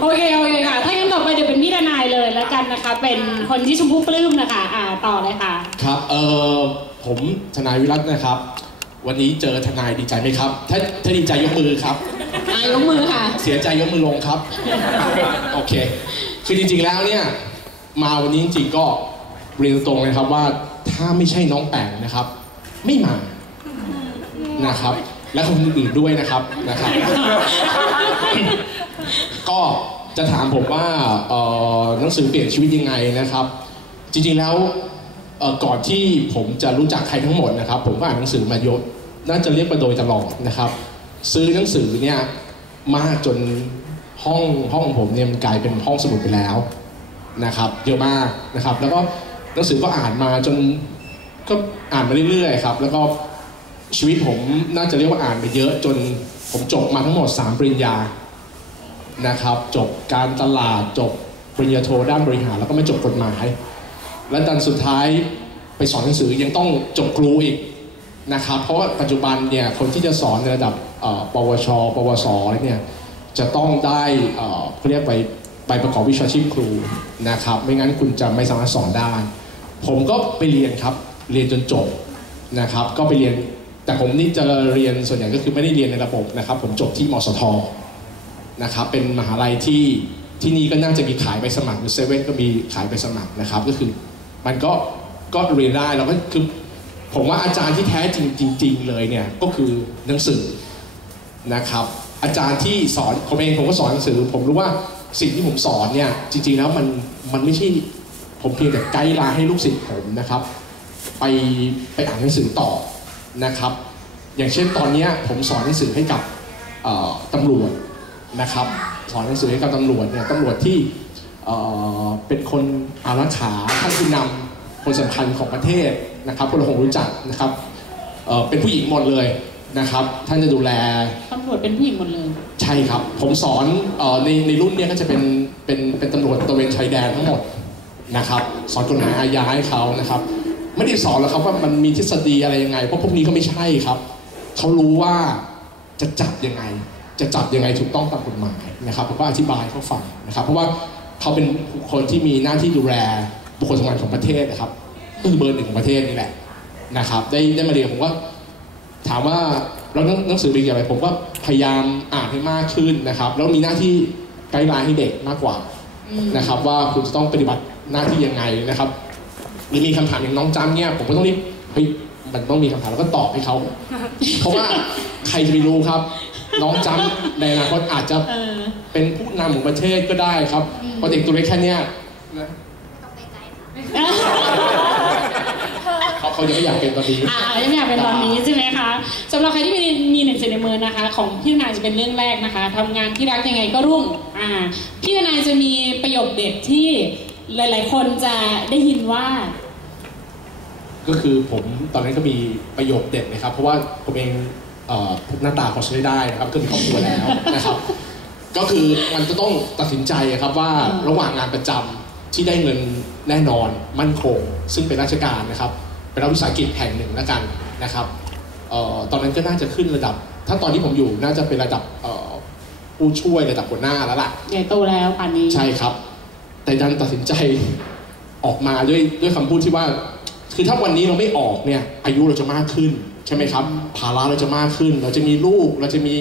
โอเคโอเคค่ะ ถ้างั้นต่อไปเดี๋ยวเป็นพี่ทนายเลยแล้วกันนะคะ เป็นคนที่ชมพู่ปลื้มนะคะ อ่าต่อเลยค่ะ ครับเออผมทนายวิรัตนะครับ วันนี้เจอทนายดีใจไหมครับ ถ้าถ้าดีใจยกมือครับ อ่ายกมือค่ะ เสียใจยกมือลงครับ โอเค คือจริงๆแล้วเนี่ย มาวันนี้จริงๆก็เรียนตรงเลยครับว่าถ้าไม่ใช่น้องแป่งนะครับ ไม่มานะครับ และคนอื่นๆด้วยนะครับนะครับ ก็จะถามผมว่าหนังสือเปลี่ยนชีวิตยังไงนะครับ จริงๆแล้วก่อนที่ผมจะรู้จักใครทั้งหมดนะครับ ผมก็อ่านหนังสือมาเยอะน่าจะเรียกมาโดยตลอดนะครับ ซื้อหนังสือเนี่ยมากจนห้องห้องของผมเนี่ยมันกลายเป็นห้องสมุดไปแล้วนะครับเยอะมากนะครับ แล้วก็หนังสือก็อ่านมาจนก็อ่านมาเรื่อยๆครับ แล้วก็ ชีวิตผมน่าจะเรียกว่าอ่านไปเยอะจนผมจบมาทั้งหมด 3 ปริญญานะครับ จบการตลาดจบปริญญาโทด้านบริหารแล้วก็ไม่จบกฎหมาย และดันสุดท้ายไปสอนหนังสือยังต้องจบครูอีกนะครับ เพราะว่าปัจจุบันเนี่ยคนที่จะสอนในระดับปวช ปวสเนี่ยจะต้องได้เขาเรียกใบใบประกอบวิชาชีพครูนะครับ ไม่งั้นคุณจะไม่สามารถสอนได้ ผมก็ไปเรียนครับ เรียนจนจบนะครับ ก็ไปเรียน แต่ผมนี่จะเรียนส่วนใหญ่ก็คือไม่ได้เรียนในระบบนะครับ ผมจบที่มสทนะครับเป็นมหาลัยที่ที่นี่ก็น่าจะมีขายใบสมัครหรือเซเว่นก็มีขายใบสมัครนะครับ ก็คือมันก็ก็เรียนได้แล้วก็คือผมว่าอาจารย์ที่แท้จริงจริงๆเลยเนี่ยก็คือหนังสือนะครับ อาจารย์ที่สอนผมเองผมก็สอนหนังสือ ผมรู้ว่าสิ่งที่ผมสอนเนี่ยจริง ๆแล้วมันมันไม่ใช่ผมเพียงแต่ไกด์ไลน์ให้ลูกศิษย์ผมนะครับ ไปไปอ่านหนังสือต่อ นะครับ อย่างเช่นตอนเนี้ยผมสอนหนังสือให้กับเอ่อตำรวจนะครับ สอนหนังสือให้กับตำรวจเนี่ยตำรวจที่เอ่อเป็นคนอารักขาท่านผู้นำคนสำคัญของประเทศนะครับคนเราคงรู้จักนะครับเอ่อเป็นผู้หญิงหมดเลยนะครับ ท่านจะดูแลตำรวจเป็นผู้หญิงหมดเลย ใช่ครับ ผมสอนเออในในรุ่นเนี้ก็จะเป็นเป็นเป็นตำรวจตระเวนชายแดนทั้งหมดนะครับ สอนกฎหมายอาญาให้เขานะครับ ไม่ได้สอนหรอกครับว่ามันมีทฤษฎีอะไรยังไง เพราะพวกนี้ก็ไม่ใช่ครับเขารู้ว่าจะจับยังไง จะจับยังไงถูกต้องตามกฎหมายนะครับผมก็อธิบายให้เขาฟังนะครับ เพราะว่าเขาเป็นคนที่มีหน้าที่ดูแลบุคคลสำคัญของประเทศนะครับก็คือเบอร์หนึ่งของประเทศนี่แหละนะครับ ได้ได้มาเรียนผมว่าถามว่าเราหนังหนังสือเป็นอย่างไรผมก็พยายามอ่านให้มากขึ้นนะครับ แล้วมีหน้าที่ไกด์ไลน์ให้เด็กมากกว่านะครับ ว่าคุณจะต้องปฏิบัติหน้าที่ยังไงนะครับ หรือมีคำถามอย่างน้องจ้ำเนี่ยผมก็ต้องรีบเฮ้ยมันต้องมีคำถามแล้วก็ตอบให้เขา เพราะว่าใครจะไปรู้ครับ น้องจ้ำในอนาคตอาจจะเออเป็นผู้นำของประเทศก็ได้ครับเพราะเด็กตัวเล็กแค่เนี้ยนะเขาเขายังไม่อยากเป็นตอนนี้อ่ายังไม่อยากเป็นตอนนี้ใช่ไหมคะสำหรับใครที่มีมีหนังสือในมือนะคะ ของพี่ทนายจะเป็นเรื่องแรกนะคะทำงานที่รักยังไงก็รุ่งอ่าพี่ทนายจะมีประโยคเด็ดที่ หลาย ๆ คนจะได้ยินว่า ก็คือผมตอนนั้นก็มีประโยคเด็ดนะครับ เพราะว่าผมเองเอ่อหน้าตาพอใช้ได้นะครับก็มีครอบครัวแล้วนะครับ ก็คือมันจะต้องตัดสินใจครับว่าอืมระหว่างงานประจำที่ได้เงินแน่นอนมั่นคง ซึ่งเป็นราชการนะครับเป็นรัฐวิสาหกิจแห่งหนึ่งแล้วกันนะครับเอ่อตอนนั้นก็น่าจะขึ้นระดับ ถ้าตอนที่ผมอยู่น่าจะเป็นระดับเอ่อผู้ช่วยระดับหัวหน้าแล้วล่ะใหญ่โตแล้วป่านนี้ใช่ครับ แต่ดันตัดสินใจออกมาด้วยด้วยคำพูดที่ว่า คือถ้าวันนี้เราไม่ออกเนี่ย อายุเราจะมากขึ้น ใช่ไหมครับ ภาระเราจะมากขึ้น เราจะมีลูก เราจะมี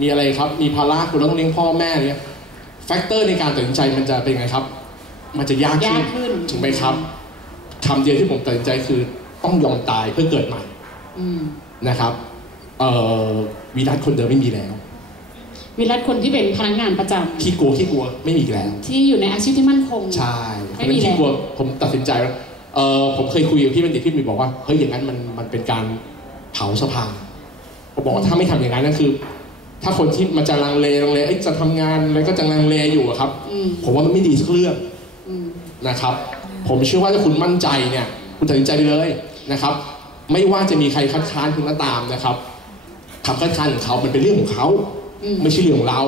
มีอะไรครับ มีภาระคุณเราต้องเลี้ยงพ่อแม่เนี่ยแฟกเตอร์ในการตัดสินใจมันจะเป็นไงครับ มันจะยากยาขึ้กนขึ้นถูกไหมครับคำเดียวที่ผมตัดสินใจคือต้องยอมตายเพื่อเกิดใหม่อืมนะครับเอ่อวีรัตคนเดิมไม่มีแล้ว วิรัตคนที่เป็นพนักงานประจำขี้กลัวขี้กลัวไม่มีอีกแล้ว ที่อยู่ในอาชีพที่มั่นคง ใช่ไม่ไม่มีมีแล้วที่กลัวผมตัดสินใจว่าเออผมเคยคุยกับพี่บัณฑิตพี่มีบอกว่าเฮ้ยอย่างนั้นมันมันเป็นการเผาสภาผมบอกว่าถ้าไม่ทำอย่างนั้นนั่นคือ ถ้าคนที่มันจะลังเลลังเลเอ้ยจะทำงานอะไรก็จะลังเลอยู่อะครับ อืม ผมว่ามันไม่ดีสักเรื่อง อืม นะครับ ผมเชื่อว่าถ้าคุณมั่นใจเนี่ย คุณตัดสินใจไปเลยนะครับ ไม่ว่าจะมีใครคัดค้านคุณก็ตามนะครับคำคัดค้านของเขามันเป็นเรื่องของเขาอืม ไม่ใช่เรื่องของเรา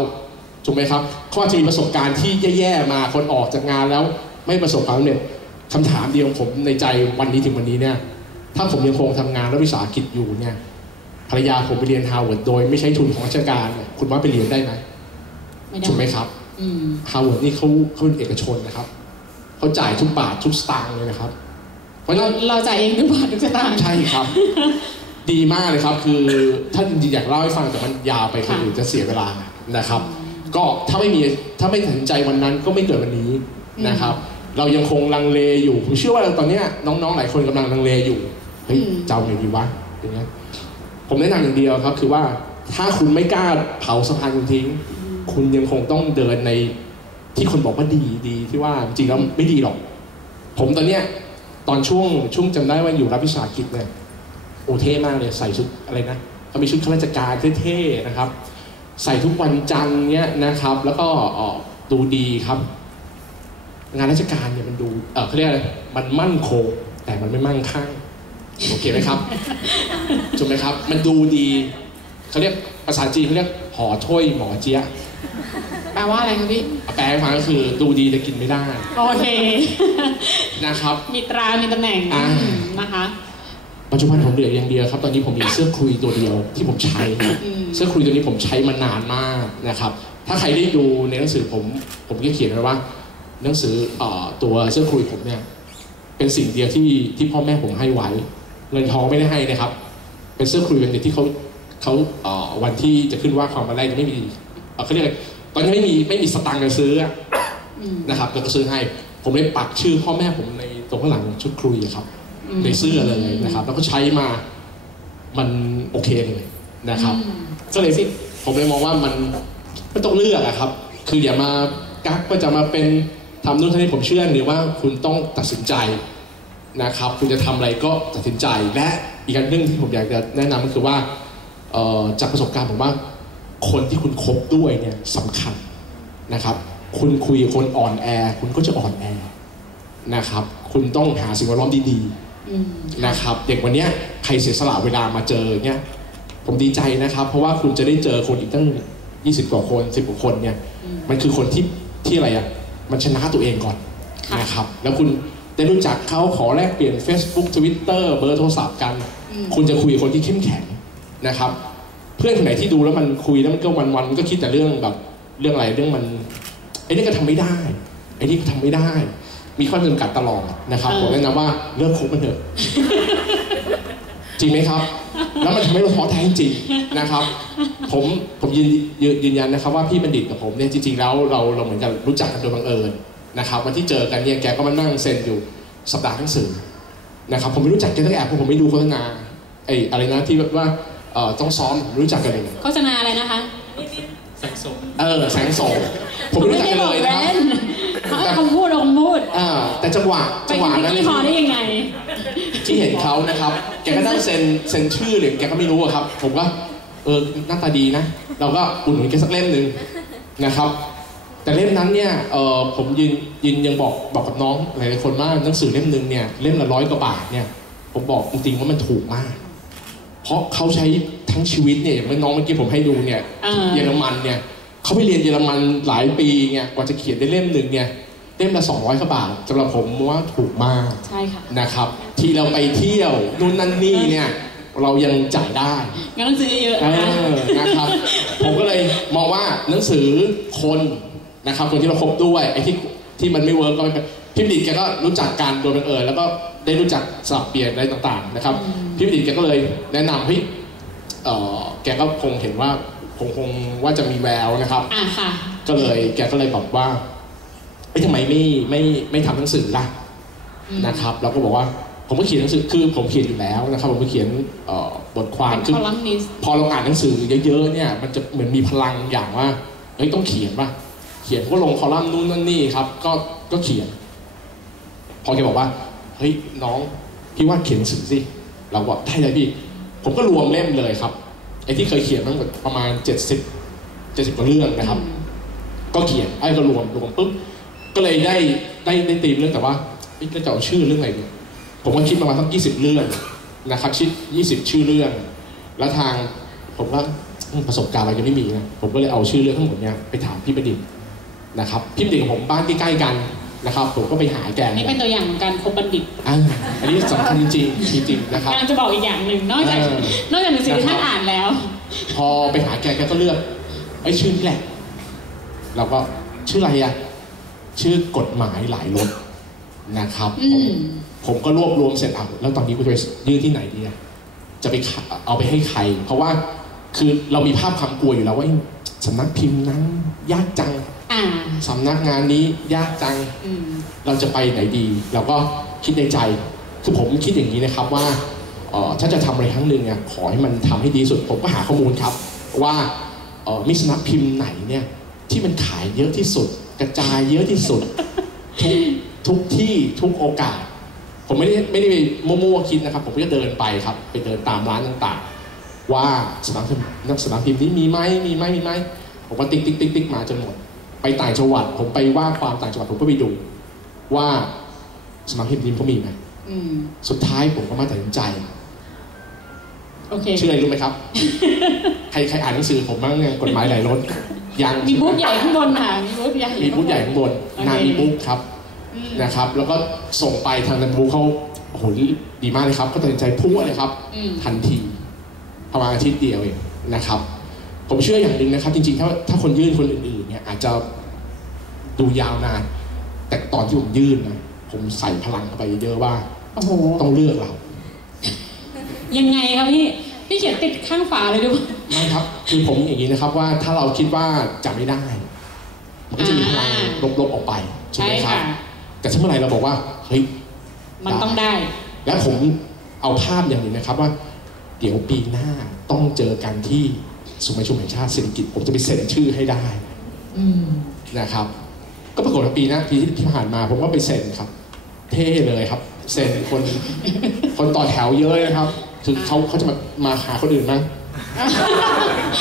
ถูกไหมครับเขาอาจจะมีประสบการณ์ที่แย่ๆมาคนออกจากงานแล้ว ไม่ประสบความสำเร็จคำถามเดียวของผมในใจวันนี้ถึงวันนี้เนี่ย ถ้าผมยังคงทำงานรัฐวิสาหกิจอยู่เนี่ยภรรยาผมไปเรียนฮาร์วาร์ดโดยไม่ใช้ทุนของราชการเนี่ยคุณว่าไปเรียนได้ไหมไม่ได้ถูกไหมครับออืมฮาร์วาร์ดนี่เขาเขาเป็นเอกชนนะครับเขาจ่ายทุกบาททุกสตางค์เลยนะครับ เพราะฉะเรานั้นเราจ่ายเองทุกบาททุกสตางค์ใช่ครับ ดีมากเลยครับ คือถ้าจริงๆอยากเล่าให้ฟังแต่มันยาวไปคนค่ะอื่นจะเสียเวลานะครับ ก็ถ้าไม่มีถ้าไม่ตัดสินใจวันนั้นก็ไม่เกิดวันนี้นะครับ เรายังคงลังเลอยู่ผมเชื่อว่าตอนเนี้ยน้องๆหลายคนกำลังลังเลอยู่เฮ้ยจะเอาไงดีวะอย่างเงี้ยผมแนะนำอย่างเดียวครับ คือว่าถ้าคุณไม่กล้าเผาสะพานคุณทิ้ง คุณยังคงต้องเดินในที่คนบอกว่าดีดีที่ว่าจริงๆแล้วไม่ดีหรอก ผมตอนเนี้ยตอนช่วงช่วงจำได้ว่าอยู่รับวิชากิจเนี่ยโอเท่มากเลยใส่ชุดอะไรนะเขามีชุดข้าราชการเท่ๆนะครับ ใส่ทุกวันจันทร์เนี้ยนะครับ แล้วก็เอ่อดูดีครับ งานราชการเนี่ยมันดูเออเขาเรียกอะไรมันมั่นคงแต่มันไม่มั่งคั่งโอเคไหมครับถูกไหมครับ มันดูดีเขาเรียกภาษาจีนเขาเรียกหอถ้วยหมอเจี๊ยะแปลว่าอะไรคะพี่แปลให้ฟังก็คือดูดีแต่กินไม่ได้ โอเคนะครับ มีตรา มีตำแหน่งอ่านะคะ ปัจจุบันผมเหลืออย่างเดียวครับตอนนี้ผมมีเสื้อคลุยตัวเดียวที่ผมใช้อืมเสื้อคลุยตัวนี้ผมใช้มานานมากนะครับ ถ้าใครได้ดูในหนังสือผมผมก็เขียนไว้ว่า หนังสือเอ่อตัวเสื้อคลุยผมเนี่ยเป็นสิ่งเดียวที่ที่พ่อแม่ผมให้ไว้ เงินทองไม่ได้ให้นะครับ เป็นเสื้อคลุยเป็นเด็กที่เขาเขาเอ่อวันที่จะขึ้นว่าความมาแรกยังไม่มีเอ่อเขาเรียกอะไรตอนนี้ไม่มีไม่มีสตังค์จะซื้ออะอืมนะครับแล้วก็ซื้อให้ ผมเลยปักชื่อพ่อแม่ผมในตรงข้างหลังชุดคลุยอะครับอืม ในเสื้อเลยนะครับ แล้วก็ใช้มามันโอเคเลยนะครับอืมก็เลยผมเลยมองว่ามันไม่ต้องเลือกอะครับ คืออย่ามากักว่าจะมาเป็นทำนู่นทำนี่ผมเชื่อหรือว่าคุณต้องตัดสินใจนะครับ คุณจะทำอะไรก็ตัดสินใจและอีกอันเรื่องที่ผมอยากจะแนะนำก็คือว่าเอ่อจากประสบการณ์ผมว่าคนที่คุณคบด้วยเนี่ยสำคัญนะครับ คุณคุยกับคนอ่อนแอ คุณก็จะอ่อนแอนะครับ คุณต้องหาสิ่งแวดล้อมดีๆอืม นะครับอย่างวันเนี้ยใครเสียสละเวลามาเจอเนี่ยผมดีใจนะครับ เพราะว่าคุณจะได้เจอคนอีกตั้ง 20 กว่าคน10กว่าคนเนี่ยอืมมันคือคนที่ที่อะไรอะมันชนะตัวเองก่อนค่ะนะครับแล้วคุณได้รู้จักเขาขอแลกเปลี่ยน Facebook Twitter เบอร์โทรศัพท์กันอืมคุณจะคุยกับคนที่เข้มแข็งนะครับ เพื่อนคนไหนที่ดูแล้วมันคุยแล้วมันก็วันๆมันก็คิดแต่เรื่องแบบเรื่องอะไรเรื่องมันไอ้นี่ก็ทำไม่ได้ไอ้นี่ก็ทำไม่ได้ มีข้อจำกัดตลอดนะครับเออผมแนะนำว่าเลิกคบมันเถอะจริงไหมครับ แล้วมันทำให้เราท้อแท้จริงๆนะครับ ผมผมยืนยืนยืนยันนะครับ ว่าพี่บัณฑิตกับผมเนี่ยจริงๆแล้วเราเราเหมือนกันรู้จักกันโดยบังเอิญนะครับวันที่เจอกันเนี่ยแกก็มานั่งเซ็นอยู่สัปดาห์หนังสือนะครับผมไม่รู้จักแกตั้งแต่เพราะผมไม่ดูโฆษณาไอ้อะไรนะที่แบบว่าเอ่อต้องซ้อมผมไม่รู้จักกันเลยโฆษณาอะไรนะคะเออแสงโสมผมไม่รู้จักกันเลยนะครับ เขาเอาคำพูดเอาคำพูดอ่าแต่จังหวะไปจังหวะถึงนั้นที่พอได้ยังไง ที่เห็นเขานะครับแกก็นั่งเซ็นเซ็นชื่อหรือแกก็ไม่รู้อะครับ ผมก็เออหน้าตาดีนะ เราก็อุ่นหนุนแกสักเล่มหนึ่งนะครับ แต่เล่มนั้นเนี่ยเออผมยืนยืนยังบอกบอกกับน้องหลายๆคนว่าหนังสือเล่มหนึ่งเนี่ยเล่มละร้อยกว่าบาทเนี่ย ผมบอกจริงๆว่ามันถูกมาก เพราะเขาใช้ทั้งชีวิตเนี่ยอย่างน้องเมื่อกี้ผมให้ดูเนี่ยอ่า เยอรมันเนี่ยเขาไปเรียนเยอรมันหลายปีเนี่ยกว่าจะเขียนได้เล่มหนึ่งเนี่ย เล่มละ200กว่าบาทสำหรับผมว่าถูกมากใช่ค่ะนะครับ ที่เราไปเที่ยวนู่นนั่นนี่เนี่ยเรายังจ่ายได้งั้นต้องซื้อเยอะเอๆนะอนะครับ ผมก็เลยมองว่าหนังสือคนนะครับ คนที่เราคบด้วยไอ้ที่ที่มันไม่เวิร์กก็ไม่เป็นพี่บิดแกก็รู้จักกันโดยบังเอิญแล้วก็ได้รู้จักสลับเปลี่ยนอะไรต่างๆนะครับพี่บิดแกก็เลยแนะนำเฮ้ยเออแกก็คงเห็นว่าคงคงว่าจะมีแววนะครับอะค่ะก็เลยแกก็เลยบอกว่า เอ้ยทำไมไม่ไม่ไม่ทำหนังสือล่ะอืมนะครับเราก็บอกว่าผมก็เขียนหนังสือคือผมเขียนอยู่แล้วนะครับผมก็เขียนเอ่อบทความเป็นคือคอลัมนิสต์พอเราอ่านหนังสือเยอะๆเนี่ยมันจะเหมือนมีพลังอย่างว่าเฮ้ยต้องเขียนป่ะเขียนก็ลงคอลัมน์นู่นนั่นนี่ครับ ก็ก็เขียน พอแกบอกว่าเฮ้ยน้องพี่ว่าเขียนหนังสือสิเราบอกได้เลยพี่ ผมก็รวมเล่มเลยครับไอ้ที่เคยเขียนทั้งหมดประมาณ 70 70กว่าเรื่องนะครับ ก็เขียนไอ้ก็รวมรวมปุ๊บ ก็เลยได้ได้ได้ตีมเรื่องแต่ว่าเอ้ยแล้วจะเอาชื่อเรื่องอะไรดีผมก็คิดประมาณสักยี่สิบเรื่องนะครับชิดยี่สิบชื่อเรื่อง แล้วทางผมว่าอืมประสบการณ์เรายังไม่มีนะผมก็เลยเอาชื่อเรื่องทั้งหมดเนี้ยไปถามพี่ประดิษฐ์นะครับพี่ประดิษฐ์กับผมบ้านใกล้ๆกันนะครับ ผมก็ไปหาแกนี่เป็นตัวอย่างของการคบบัณฑิตอ่าอันนี้สำคัญจริงๆจริงๆนะครับกำลังจะบอกอีกอย่างหนึ่งนอกจากเออนอกจากหนังสือที่นะครับท่านอ่านแล้ว พอไปหาแกแกก็เลือกไอ้ยชื่อนี่แหละ เราก็ชื่ออะไรอะ ชื่อกฎหมายหลายรถนะครับอืผมมผมก็รวบรวมเสร็จอะแล้วตอนนี้กูจะไปยื่นที่ไหนดีอะจะไปขะเอาไปให้ใคร เพราะว่าคือเรามีภาพความกลัวอยู่แล้วว่าเอ้ยสำนักพิมพ์นั้น ยากจังอ่าสำนักงานนี้ยากจังอืมเราจะไปไหนดี เราก็คิดในใจ คือผมคิดอย่างนี้นะครับว่าเอ่อถ้าจะทำอะไรครั้งหนึ่งเนี่ยขอให้มันทำให้ดีที่สุด ผมก็หาข้อมูลครับ ว่าเอ่อมีสำนักพิมพ์ไหนเนี่ยที่มันขายเยอะที่สุด กระจายเยอะที่สุด ทุกทุกที่ทุกโอกาส ผมไม่ได้ไม่ได้ไปมั่วๆคิดนะครับ ผมก็เดินไปครับ ไปเดินตามร้านต่างๆ ว่าสำนักพิมพ์นักสำนักพิมพ์นี้มีไหมมีไหมมีไหมผมก็ติ๊กติ๊กติ๊กติ๊กมาจนหมด ไปต่างจังหวัด ผมไปว่าความต่างจังหวัดผมก็ไปดู ว่าสำนักพิมพ์นี้เขามีไหมอืมสุดท้ายผมก็มาตัดสินใจโอเคชื่ออะไรรู้ไหมครับ ใครใครอ่านหนังสือผมบ้างเนี่ยกฎหมายหลายรถ ยังมีบูธใหญ่ข้างบนค่ะมีบูธใหญ่มีบูธใหญ่ข้างบนโอเคนามีบุ๊กครับอืมนะครับ แล้วก็ส่งไปทางนันบุ๊กเขาโอ้โหดีมากเลยครับ ก็ตัดสินใจพุ่งเลยครับอืมทันทีประมาณอาทิตย์เดียวเองนะครับ ผมเชื่ออย่างหนึ่งนะครับ จริงๆ ถ้าถ้าคนยื่นคนอื่นๆเนี่ยอาจจะดูยาวนาน แต่ตอนที่ผมยื่นนะผมใส่พลังเข้าไปเยอะว่าโอ้โหต้องเลือกเรายังไงครับพี่ พี่เขียนติดข้างฝาเลยดูไม่ครับคือผมอย่างนี้นะครับว่าถ้าเราคิดว่าจะไม่ได้ มันก็จะมีพลังอ่าลบๆออกไปใช่ใช่ไหมครัค่ะบแต่ถ้าเมื่อไหร่เราบอกว่าเฮ้ยมันต้องได้ และผมเอาภาพอย่างหนี้นะครับว่า เดี๋ยวปีหน้าต้องเจอกันที่สุมาชุมแห่งชาติเศรษฐกิจผมจะไปเซ็นชื่อให้ได้อืมนะครับ ก็ปรากฏว่าปีหน้าปีที่ผ่านมา ผมก็ไปเซ็นครับ เท่เลยครับ เซ็นคน คนต่อแถวเยอะนะครับ คือเขาเขาจะมามาหาคนอื่นมั้ง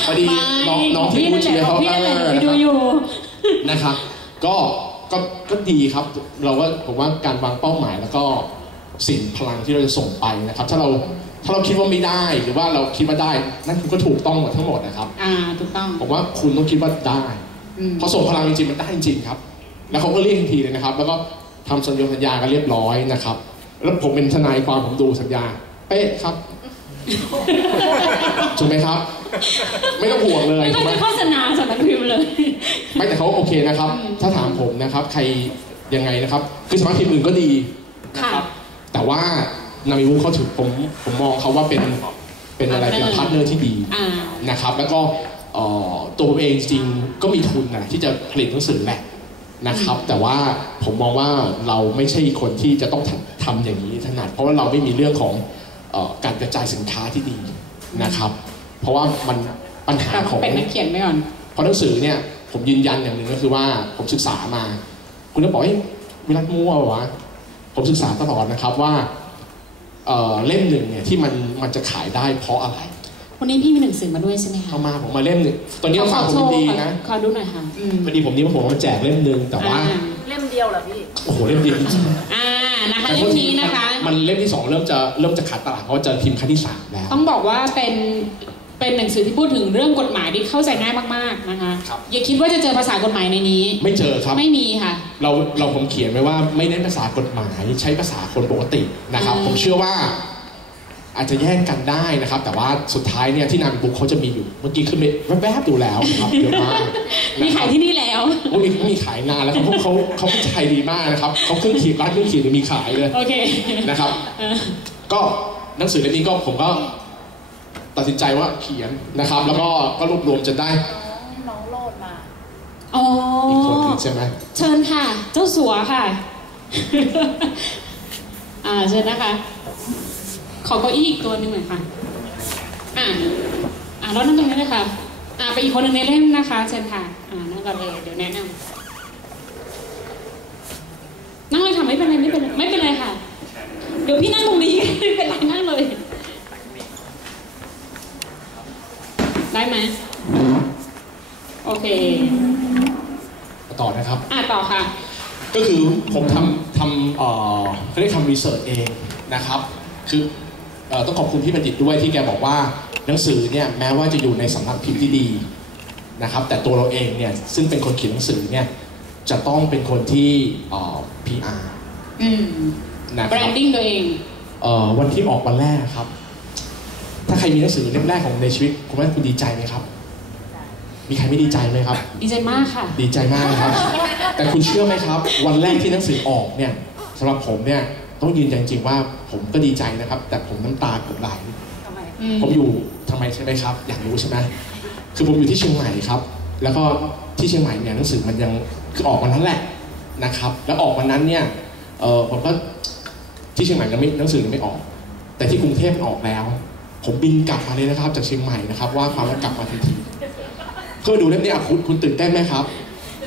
พอดีน้องน้องที่พี่บูนั่นแหเชียละร์เขาพี่นั่นแหละเออไปดูอยู่นะครับ ก็ก็ก็ดีครับ เราว่าผมว่าการวางเป้าหมายแล้วก็สิ่งพลังที่เราจะส่งไปนะครับ ถ้าเราถ้าเราคิดว่าไม่ได้หรือว่าเราคิดว่าได้นั่นคุณก็ถูกต้องหมดทั้งหมดนะครับ อ่าถูกต้องผมว่าคุณต้องคิดว่าได้อืมพอส่งพลังจริงๆมันได้จริงๆครับ แล้วเขาก็เรียกทันทีเลยนะครับ แล้วก็ทำสัญญาสัญญากันเรียบร้อยนะครับ แล้วผมเป็นทนายความผมดูสัญญา เป๊ะครับถูกไหมครับ ไม่ต้องห่วงเลยไม่ต้ถูองกไหมจะโฆษณาสำนักพิมพ์เลย ไม่แต่เขาโอเคนะครับอืมถ้าถามผมนะครับ ใครยังไงนะครับ คือสมาร์ททีมอื่นก็ดีนะครับ แต่ว่านามิวุเขาถือผมผมมองเขาว่าเป็นเป็นอะไรเป็นพาร์ทเนอร์ที่ดีอ่านะครับ แล้วก็เอ่อตัวผมเองจริงๆก็มีทุนนะที่จะผลิตหนังสือแหละนะครับ แต่ว่าผมมองว่าเราไม่ใช่คนที่จะต้องทำทำอย่างนี้ถนัดเพราะว่าเราไม่มีเรื่องของเอ่อ การกระจายสินค้าที่ดีนะครับ เพราะว่ามันปัญหาเราของเป็นนักเขียนไว้ก่อนเพราะหนังสือเนี่ยผมยืนยันอย่างหนึ่งก็คือว่าผมศึกษามา คุณจะบอกให้ยวิรัตมั่วเหรอวะผมศึกษาตลอดนะครับว่าเอ่อเล่มหนึ่งเนี่ยที่มันมันจะขายได้เพราะอะไรวันนี้พี่มีหนังสือมาด้วยใช่ไหมคะเอามาผมมาเล่มหนึ่งตอนนี้ขฟังผมโชว์ดีขอนะขอดูหน่อยค่ะอืมพอดีผมนี้ผมมาแจกเล่มหนึ่งแต่ว่าอ่เล่มเดียวเหรอพี่ โอ้โหเล่มเดียวจริงอ่า นะคะแต่เล่มนี้นะคะ มันเล่มที่สองเริ่มจะเริ่มจะขาดตลาดเพราะว่าจะพิมพ์ครั้งที่สามแล้วต้องบอกว่าเป็นเป็นหนังสือที่พูดถึงเรื่องกฎหมายที่เข้าใจง่ายมากๆนะคะครับอย่าคิดว่าจะเจอภาษากฎหมายในนี้ ไม่เจอครับไม่มีค่ะ เราเราผมเขียนไว้ว่าไม่เน้นภาษากฎหมายใช้ภาษาคนปกตินะครับอืมผมเชื่อว่า อาจจะแยกกันได้นะครับ แต่ว่าสุดท้ายเนี่ยที่นามบุ๊กเขาจะมีอยู่เมื่อกี้ขึ้นไปแวบๆดูแล้วครับเยอะมากมีนะคขารัยบที่นี่แล้วโอ้มีมีขายนานแล้วครับเขาเขาเขาใจดีมากนะครับเขาเครื่องเขียนร้านเครื่องเขียนมีขายเลยโอเคนะครับเออก็หนังสือเล่มนี้ก็ผมก็ตัดสินใจว่าเขียนนะครับ แล้วก็ก็รวบรวมจนได้น้องโลดมาอ๋ออีกคนหนึงใช่ไหมเชิญค่ะ เจ้าสัวค่ะ อ่าเชิญนะคะ ขอเก้าอี้อีกตัวหนึ่งหน่อยค่ะ อ่าอ่าแล้วนั่งตรงนี้เลยค่ะ อ่าไปอีกคนหนึ่งในเล่มนะคะเชิญค่ะ อ่านั่งก่อนเลยเดี๋ยวแนะนำนั่งเลยค่ะไม่เป็นไรไม่เป็นไรไม่เป็นไรค่ะ เดี๋ยวพี่นั่งตรงนี้ไม่เป็นไรนั่งเลย ได้ไหมโอเค ต่อนะครับ อ่าต่อค่ะก็คือผมทำทำเอ่อเขาเรียกทำรีเสิร์ชเองนะครับ คือเอ่อ ต้องขอบคุณพี่บัณฑิตด้วยที่แกบอกว่าหนังสือเนี่ยแม้ว่าจะอยู่ในสำนักพิมพ์ที่ดีนะครับ แต่ตัวเราเองเนี่ยซึ่งเป็นคนเขียนหนังสือเนี่ยจะต้องเป็นคนที่เอ่อ PR อืมนะคแบรรับนดิ้งตัวเอง เอ่อวันที่ออกวันแรกครับ ถ้าใครมีหนังสือเล่มแรกของในชีวิตคุณว่าคุณดีใจไหมครับ มีใครไม่ดีใจไหมครับ ดีใจมากค่ะ ดีใจมากนะครับ แต่คุณเชื่อไหมครับ วันแรกที่หนังสือออกเนี่ยสำหรับผมเนี่ย ต้องยืนยันจริงๆว่าผมก็ดีใจนะครับ แต่ผมน้ำตาเกือบไหลทำไมอืมผมอยู่ทำไมใช่ไหมครับ อยากรู้ใช่ไหมคือผมอยู่ที่เชียงใหม่ครับ แล้วก็ที่เชียงใหม่เนี่ยหนังสือมันยังคือออกวันนั้นแหละนะครับ แล้วออกวันนั้นเนี่ยเออผมก็ที่เชียงใหม่ยังไม่หนังสือยังไม่ออก แต่ที่กรุงเทพมันออกแล้ว ผมบินกลับมาเลยนะครับ จากเชียงใหม่นะครับว่าความรักกลับมาทันทีเพื่อมาดูเล่มนี้อะคุณคุณตื่นเต้นไหมครับ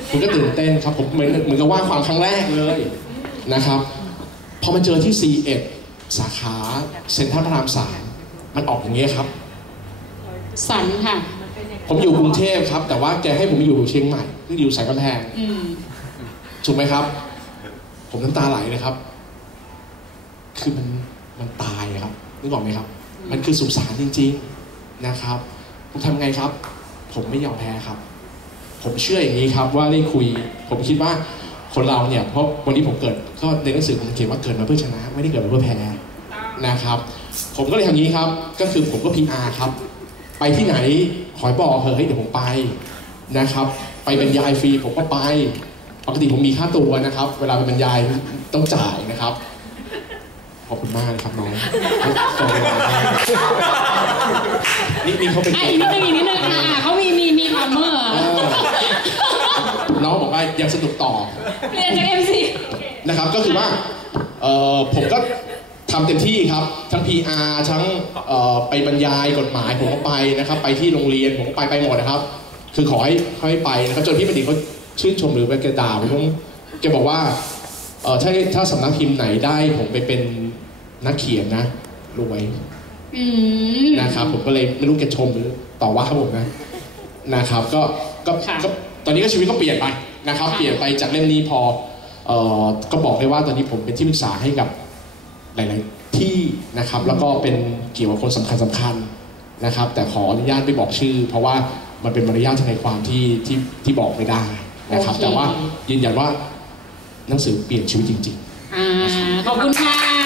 คุณก็ตื่นเต้นครับผมเหมือนเหมือนกับว่าความครั้งแรกเลยนะครับ พอมาเจอที่ C1 สาขาเซ็นทรัลพระรามสามมันออกอย่างนี้ยครับ สันค่ะ ผมอยู่กรุงเทพครับ แต่ว่าแกให้ผมอยู่เชียงใหม่ที่อยู่สายกำแพงอืมถูกไหมครับ ผมน้ำตาไหลเลยครับ คือมันมันตายอะครับนึกออกไหมครับ มันคือสุสานจริง ๆนะครับ ผมทำไงครับ ผมไม่ยอมแพ้ครับ ผมเชื่ออย่างนี้ครับว่าได้คุย ผมคิดว่า คนเราเนี่ยเพราะวันนี้ผมเกิดก็ในหนังสือผมเขียนว่าเกิดมาเพื่อชนะ ไม่ได้เกิดมาเพื่อแพ้นะครับ ผมก็เลยทำอย่างนี้ครับ ก็คือผมก็พิมพ์อาครับ ไปที่ไหนขอยบอกเถอะให้ยเดี๋ยวผมไปนะครับ ไปบรรยายฟรีผมก็ไป ปกติผมมีค่าตัวนะครับ เวลาไปบรรยายต้องจ่ายนะครับขอบคุณมากเลยครับน้องส่งเวลาให้นี่นี่เขาเป็นอะอีกนิดนึงอีกนิดนึงอะอะเขามีมีมีทัมเมอร์เออ น้องบอกว่ายังสนุกต่อเรียนจากเอ็มซีนะครับก็คือว่าเอ่อผมก็ทำเต็มที่ครับ ทั้ง PR ทั้งเอ่อไปบรรยายกฎหมายผมก็ไปนะครับ ไปที่โรงเรียนผมก็ไปไปหมดนะครับ คือขอให้ให้ไปนะครับจนพี่ประดิษฐ์เขาชื่นชมหรือไปกระด่าผมต้องแกบอกว่าเออถ้าถ้าสำนักพิมพ์ไหนได้ผมไปเป็นนักเขียนนะรวยอืมนะครับ ผมก็เลยไม่รู้แกชมหรือต่อว่าผมนะนะครับ ก็ก็ค่ะก็ ตอนนี้ก็ชีวิตก็เปลี่ยนไปนะครับค่ะเปลี่ยนไปจากเล่มนี้พอเอ่อก็บอกได้ว่าตอนนี้ผมเป็นที่ปรึกษาให้กับหลาย ๆ ที่นะครับ แล้วก็เป็นเกี่ยวกับคนสำคัญสำคัญนะครับ แต่ขออนุญาตไม่บอกชื่อ เพราะว่ามันเป็นมารยาททางในความที่ที่ที่บอกไม่ได้นะครับโอเคแต่ว่ายืนยันว่าหนังสือเปลี่ยนชีวิตจริงอ่าขอบคุณค่ะ